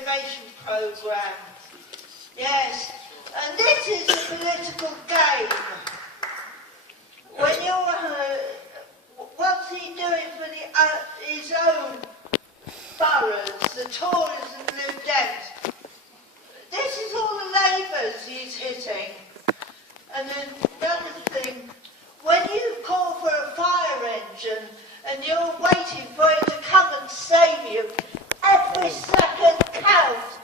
Innovation Programme. Yes, and this is a political game. When what's he doing for his own boroughs, the Tories and Lib Dems? This is all the Labours he's hitting. And then another thing, when you call for a fire engine and you're waiting for it to come and save you, every second counts.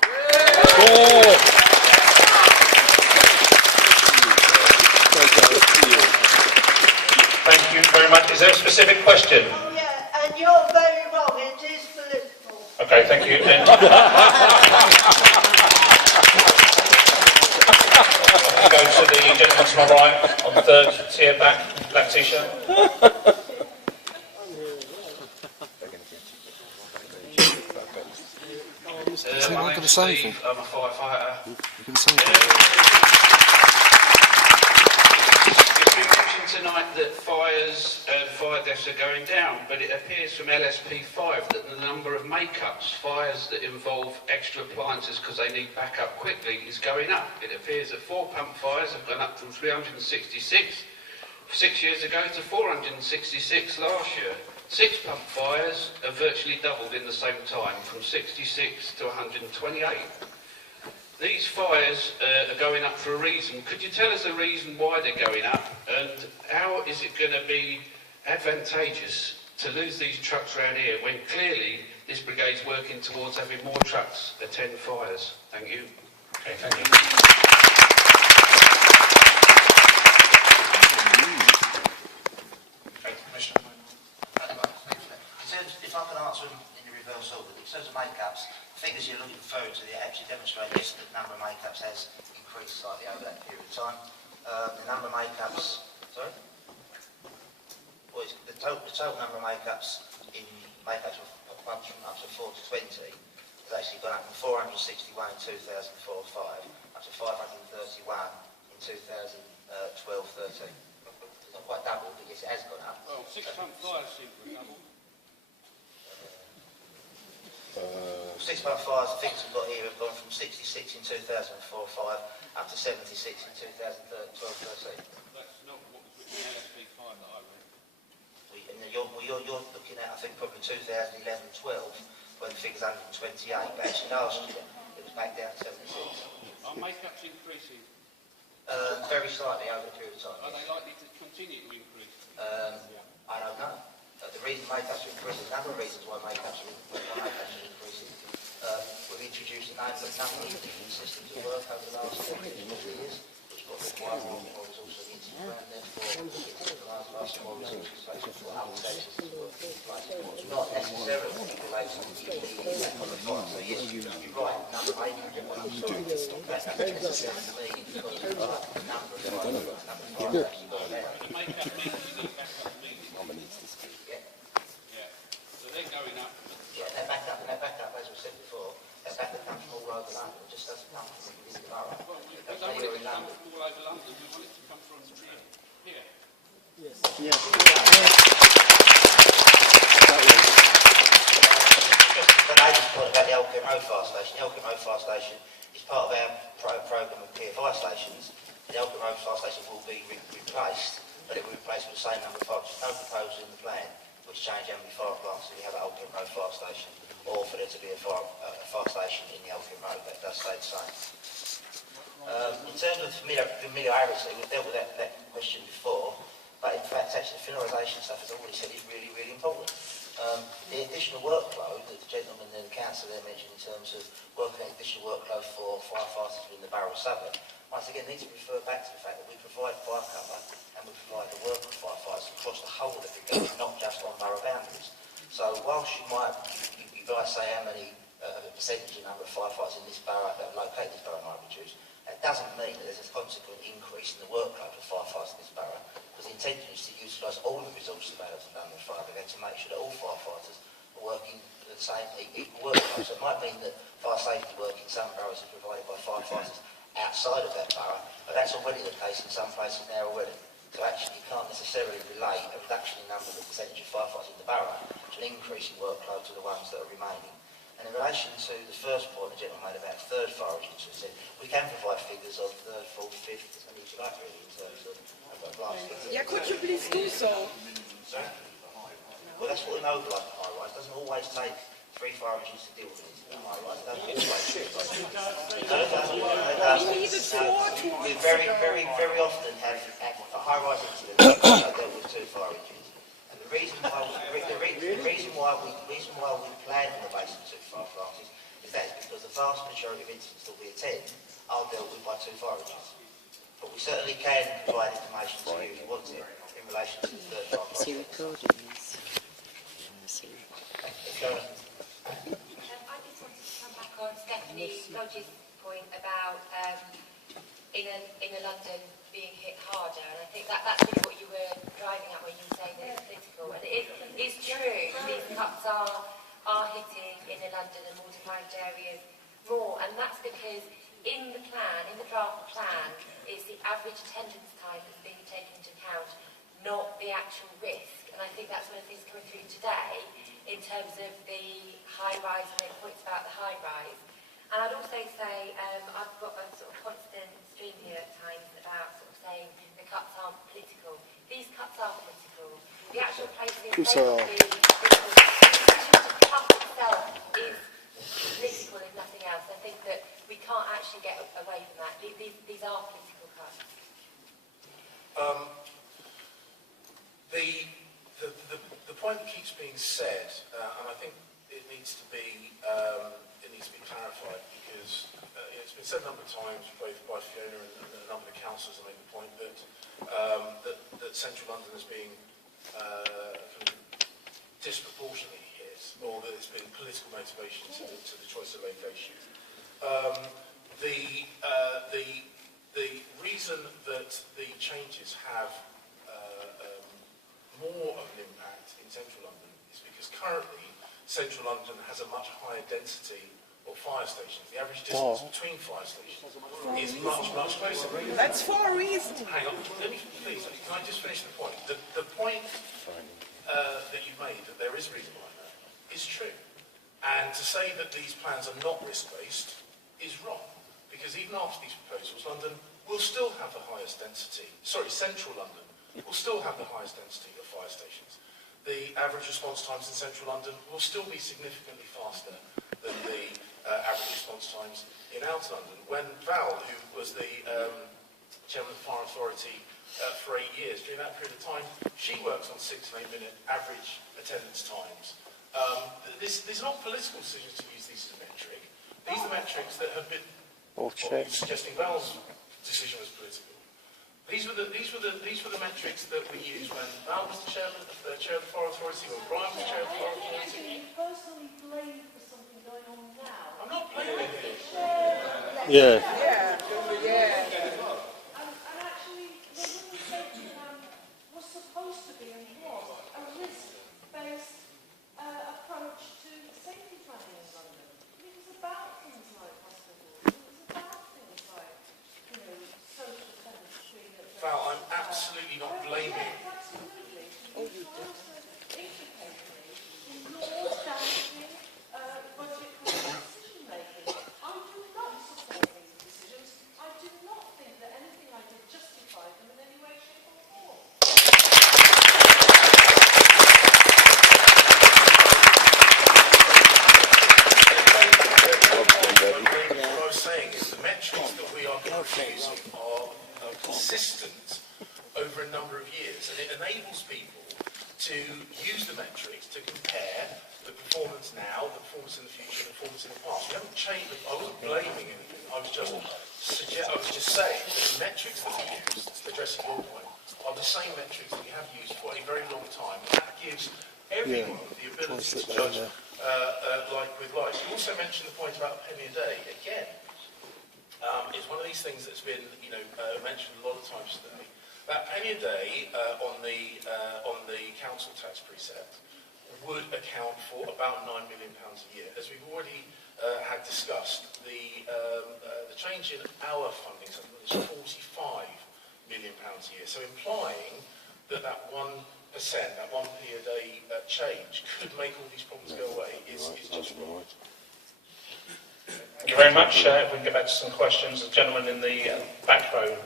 Thank you very much. Is there a specific question? Oh yeah, and you're very wrong. It is political. Okay, thank you. I'll go to the gentleman to my right on the third tier back, black t-shirt. My name's Steve, I'm a firefighter. It's been mentioned tonight that fire deaths are going down, but it appears from LSP5 that the number of make-ups, fires that involve extra appliances because they need backup quickly, is going up. It appears that 4-pump fires have gone up from 366 6 years ago to 466 last year. 6-pump fires have virtually doubled in the same time, from 66 to 128. These fires are going up for a reason. Could you tell us the reason why they're going up, and how is it going to be advantageous to lose these trucks around here when clearly this brigade's working towards having more trucks attend fires? Thank you. Okay, thank you. Okay, Commissioner. If I can answer them in the reverse order, in terms of make-ups, the figures you're looking forward to actually demonstrate yes, the number of make-ups has increased slightly over that period of time. The number of make-ups, sorry? Well, the total number of make-ups in make-ups of up to 4 to 20 has actually gone up from 461 in 2004-05 up to 531 in 2012-13. It's not quite doubled, but yes, it has gone up. Well, 6-pump fires seem to have doubled. 6-pump fires, the figures we've got here have gone from 66 in 2004-05 up to 76 in 2012-13. That's not what was written in LSP5 that I read. You're looking at, I think, probably 2011-12 when the figure's 128, but actually last year it was back down to 76. Are make-ups increasing? Very slightly over a period of time. Are they likely to continue to increase? I don't know. The reason make-ups are increasing, a number of reasons why make-ups are increasing. We've introduced a number of different systems of work over the last 40 years, which will require more resources on the Institute, and therefore it's requires more resources for updated systems of work. Not necessarily related to the fire. So yes, you're right, the number of make-ups that's not necessarily mean because of the number of fires actually gone down. The make-up means you need backup means. So they're going up. Yeah, that backup, as we said before, that backup comes from all over London. It just doesn't come from within the borough. Well, we don't want it to come from all over London. We want it to come from here. Yes. Just the latest point about the Elkham Road Fire Station. The Elkham Road Fire Station is part of our programme of clear fire stations. The Elkham Road Fire Station will be replaced, but it will be replaced with the same number of fires. There's no proposal in the plan which change how many fire plants we have at Elkham Road Fire Station, or for there to be a fire station in the Elkham Road. That does stay the same. In terms of familiarity, we've dealt with that question before, but in fact, actually, the familiarisation stuff, as I already said, is really, really important. The additional workload that the gentleman and the council there mentioned in terms of working out additional workload for firefighters within the Borough of Southwark, once again, needs to refer back to the fact that we provide fire cover and we provide the work of firefighters across the whole of the brigade, not just on borough boundaries. So whilst you might say how many percentage of number of firefighters in this borough that are located in this borough might reduce, that doesn't mean that there's a consequent increase in the workload of firefighters in this borough, because the intention is to utilise all the resources available to London Fire Brigade to make sure that all firefighters are working at the same equal workload. So it might mean that fire safety work in some boroughs is provided by firefighters outside of that borough, but that's already the case in some places now already. So actually you can't necessarily relate a reduction in number of percentage of firefighters in the borough to an increase in workload to the ones that are remaining. And in relation to the first point the gentleman made about third fire engines, I said we can provide figures of third, fourth, fifth, and if you like really in terms of blasting. Yeah, could you please do so? Sorry? Well, that's what we know about the high rise. It doesn't always take 3 fire engines to deal with it. The high rise. It doesn't always. No, it doesn't. It doesn't. We needed 4 to... We very often have a high rise incident dealt with 2 fire engines. And the reason why we plan on the basis of 2 fire classes is because the vast majority of incidents that we attend are dealt with by 2 fire engines. But we certainly can provide information to you if you want it in relation to the third fire class. See recording this. I just wanted to come back on Stephanie Lodge's point about inner London being hit harder, and I think that's really what you were driving at when you were saying that it's political. And it is true, these cuts are hitting inner London and more deprived areas more, and that's because in the draft plan, is the average attendance time that's being taken into account, not the actual risk. And I think that's one of the things coming through today in terms of the high rise and the points about the high rise. And I'd also say I've got a sort of constant stream here at times about sort of saying the cuts aren't political. These cuts are political. The actual placing of the cut itself is political if nothing else. I think that we can't actually get away from that. These are political cuts. The point that keeps being said, and I think it needs to be clarified, because it's been said a number of times, both by Fiona and a number of councillors have made the point that Central London is being disproportionately hit, or that it's been political motivation to the choice of location. The reason that the changes have more of an impact in Central London is because currently Central London has a much higher density of fire stations. The average distance between fire stations is much closer. That's Far East. Hang on, let me, please, can I just finish the point? The point that you've made, that there is a reason behind that, is true. And to say that these plans are not risk-based is wrong. Because even after these proposals, London will still have the highest density, Central London will still have the highest density of fire stations. The average response times in Central London will still be significantly faster than the average response times in Outer London. When Val, who was the Chairman of the Fire Authority for 8 years, during that period of time, she works on 6 and 8 minute average attendance times. These are not political decisions to use these as a metric. These are metrics that have been, suggesting Val's decision was political. These were the metrics that we used when Val was the chair of the Fire Authority, when Brian was chair of the Fire Authority. Personally blamed for something going on now. I'm not blaming you. Yeah. And actually, the London Safety Plan was supposed to be and was a risk-based approach to safety planning in London. It was about things like hospitals. It was about things like, social chemistry. Val, I'm absolutely not blaming you. Yes, absolutely. Implicated in your damaging budget decision-making. I do not support these decisions. I do not think that anything I did justified them in any way, shape or form. What I was saying is the metrics that we are producing are consistent over a number of years, and it enables people to use the metrics to compare the performance now, the performance in the future, the performance in the past. We haven't changed. I wasn't blaming anything. I was just saying that the metrics that we use, addressing your point, are the same metrics that we have used for a very long time. And that gives everyone the ability to judge like with like. You also mentioned the point about penny a day. Again, it's one of these things that's been mentioned a lot of times today. That penny a day on the council tax precept would account for about £9 million a year. As we've already had discussed, the change in our funding is £45 million a year. So implying that 1%, that 1p a day change could make all these problems go away is just wrong. very much. If we can get back to some questions. The gentleman in the back row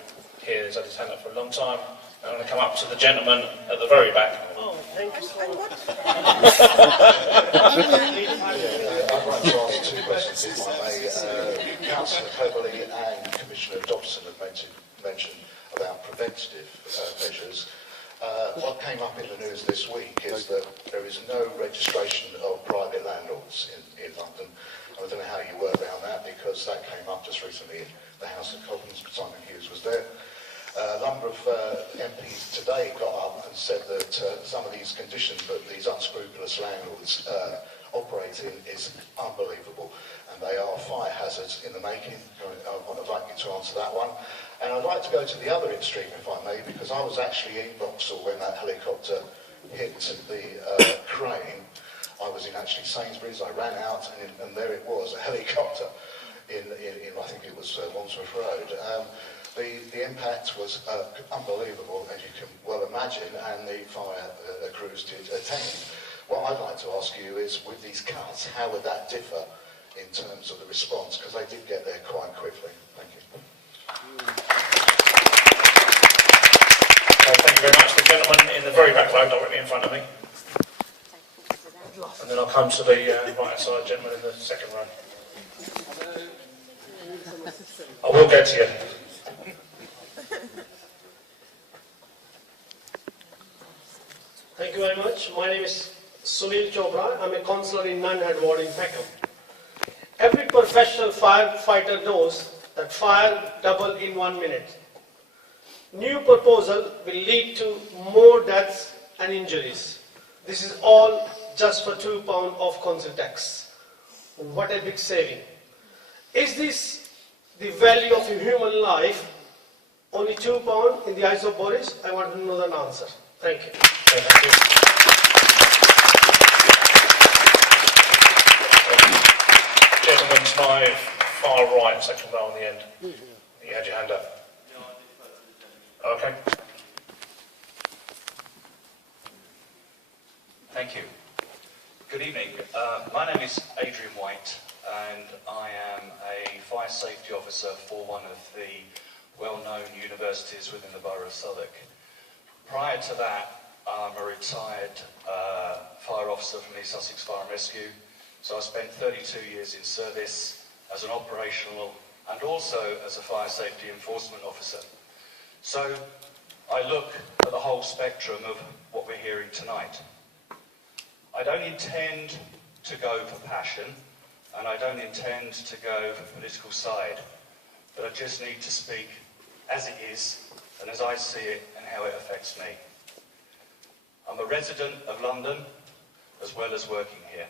here has had his hand up for a long time. I'm going to come up to the gentleman at the very back. Oh, thank you so much. I'd like to ask two questions, if I may. Councillor Coverley and Commissioner Dobson have mentioned about preventative measures. What came up in the news this week is that there is no registration of private landlords in London. I don't know how you work around that, because that came up just recently in the House of Commons. Simon Hughes was there. A number of MPs today got up and said that some of these conditions that these unscrupulous landlords operate in is unbelievable, and they are fire hazards in the making. I'd like you to answer that one. And I'd like to go to the other extreme, if I may, because I was actually in Vauxhall when that helicopter hit the crane. I was in actually Sainsbury's. I ran out, and there it was, a helicopter in I think it was Wandsworth Road. The impact was unbelievable, as you can well imagine, and the fire crews did attend. What I'd like to ask you is, with these cuts, how would that differ in terms of the response? Because they did get there quite quickly. Thank you. Thank you very much. The gentleman in the very back row, directly in front of me. And then I'll come to the right-hand side gentleman in the second row. I will get to you. Thank you very much. My name is Sunil Chopra. I'm a councillor in Nunhead Ward in Peckham. Every professional firefighter knows that fire double in 1 minute. New proposal will lead to more deaths and injuries. This is all just for £2 of council tax. What a big saving. Is this the value of a human life? Only £2 in the eyes of Boris? I want to know the answer. Thank you. Okay, thank you. Gentleman to my far right, second row on the end. You had your hand up. Okay. Thank you. Good evening. My name is Adrian White, and I am a fire safety officer for one of the well-known universities within the Borough of Southwark. Prior to that, I'm a retired fire officer from East Sussex Fire and Rescue, so I spent 32 years in service as an operational and also as a fire safety enforcement officer. So I look at the whole spectrum of what we're hearing tonight. I don't intend to go for passion, and I don't intend to go for political side, but I just need to speak as it is and as I see it and how it affects me. I'm a resident of London as well as working here.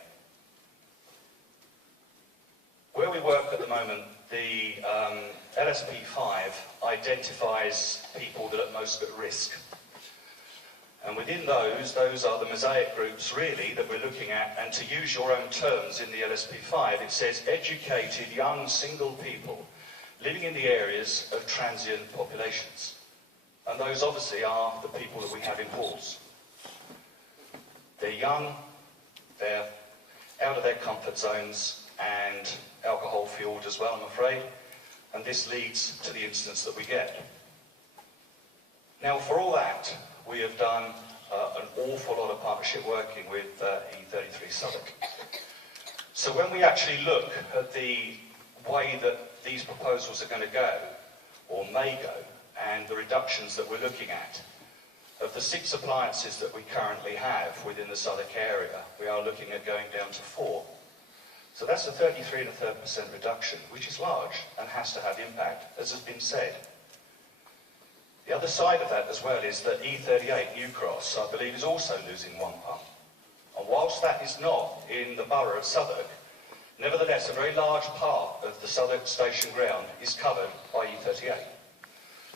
Where we work at the moment, the LSP5 identifies people that are most at risk. And within those are the mosaic groups really that we're looking at, and to use your own terms in the LSP5, it says educated young single people living in the areas of transient populations. And those obviously are the people that we have in halls. They're young, they're out of their comfort zones and alcohol fueled as well, I'm afraid, and this leads to the incidents that we get. Now for all that, we have done an awful lot of partnership working with E33 Southwark. So when we actually look at the way that these proposals are going to go, or may go, and the reductions that we're looking at, of the 6 appliances that we currently have within the Southwark area, we are looking at going down to 4. So that's a 33.3% reduction, which is large and has to have impact, as has been said. The other side of that as well is that E38 New Cross, I believe, is also losing 1 pump. And whilst that is not in the borough of Southwark, nevertheless a very large part of the Southwark station ground is covered by E38.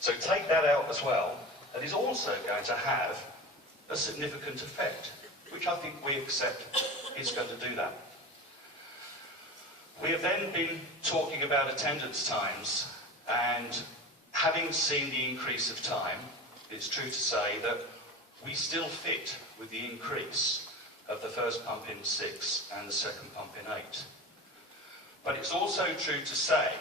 So take that out as well, and is also going to have a significant effect, which I think we accept is going to do that. We have then been talking about attendance times, and having seen the increase of time, it's true to say that we still fit with the increase of the first pump in 6 and the second pump in 8. But it's also true to say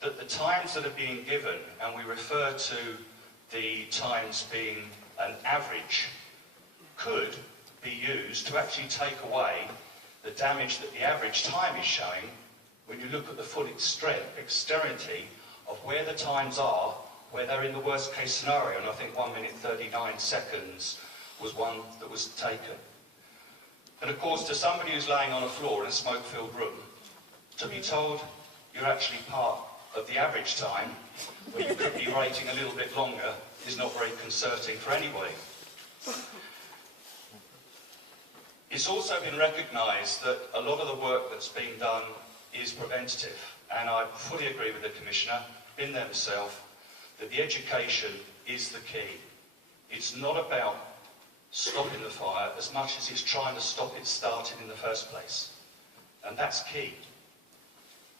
that the times that are being given, and we refer to the times being an average, could be used to actually take away the damage that the average time is showing when you look at the full extremity of where the times are, where they're in the worst case scenario. And I think 1 minute 39 seconds was one that was taken. And of course, to somebody who's laying on a floor in a smoke-filled room, to be told you're actually part of the average time, when you could be waiting a little bit longer, is not very concerning for anybody. It's also been recognised that a lot of the work that's being done is preventative, and I fully agree with the Commissioner, been there myself, that the education is the key. It's not about stopping the fire as much as it's trying to stop it starting in the first place, and that's key.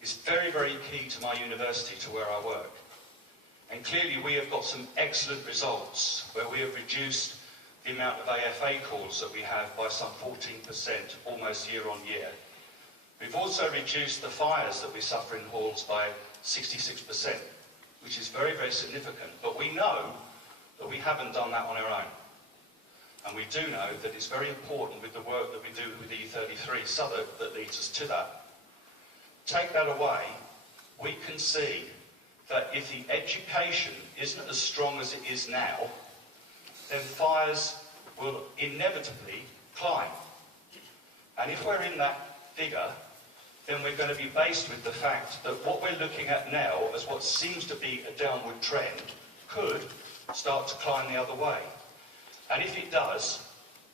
It's very, very key to my university, to where I work. And clearly we have got some excellent results where we have reduced the amount of AFA calls that we have by some 14%, almost year on year. We've also reduced the fires that we suffer in halls by 66%, which is very, very significant. But we know that we haven't done that on our own. And we do know that it's very important with the work that we do with E33 Southwark that leads us to that. Take that away, we can see that if the education isn't as strong as it is now, then fires will inevitably climb. And if we're in that figure, then we're going to be faced with the fact that what we're looking at now as what seems to be a downward trend could start to climb the other way. And if it does,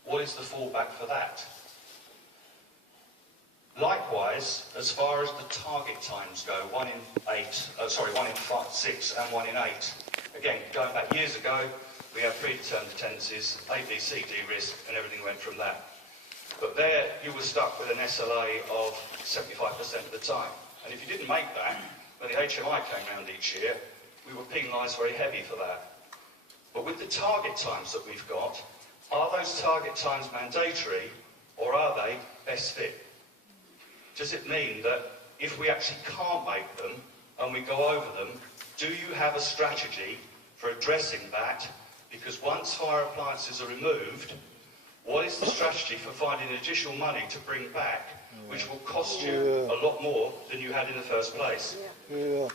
what is the fallback for that? Likewise, as far as the target times go, 1 in 6 and 1 in 8. Again, going back years ago, we had predetermined attendances, A, B, C, D risk, and everything went from that. But there, you were stuck with an SLA of 75% of the time. And if you didn't make that, when the HMI came round each year, we were penalised very heavy for that. But with the target times that we've got, are those target times mandatory, or are they best fit? Does it mean that if we actually can't make them and we go over them, do you have a strategy for addressing that? Because once fire appliances are removed, what is the strategy for finding additional money to bring back, which will cost you a lot more than you had in the first place? Yeah.